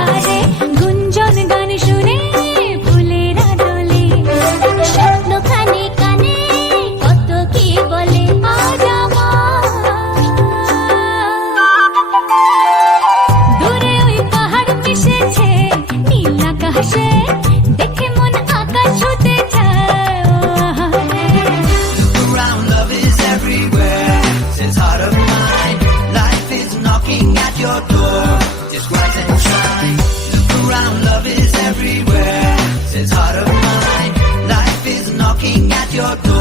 আহারে গুঞ্জন গান শুনে ফুলেরা দোলে স্বপ্ন কানে কানে কত কি বলে আজ আমার দূরে ওই পাহাড় মিশেছে নীল আকাশে দেখে মন আকাশ হতে চায় ও আহারে Around, love is everywhere. Says heart of mine, life is knocking at your door. Just rise and shine. Look around, love is everywhere. Says heart of mine, life is knocking at your door.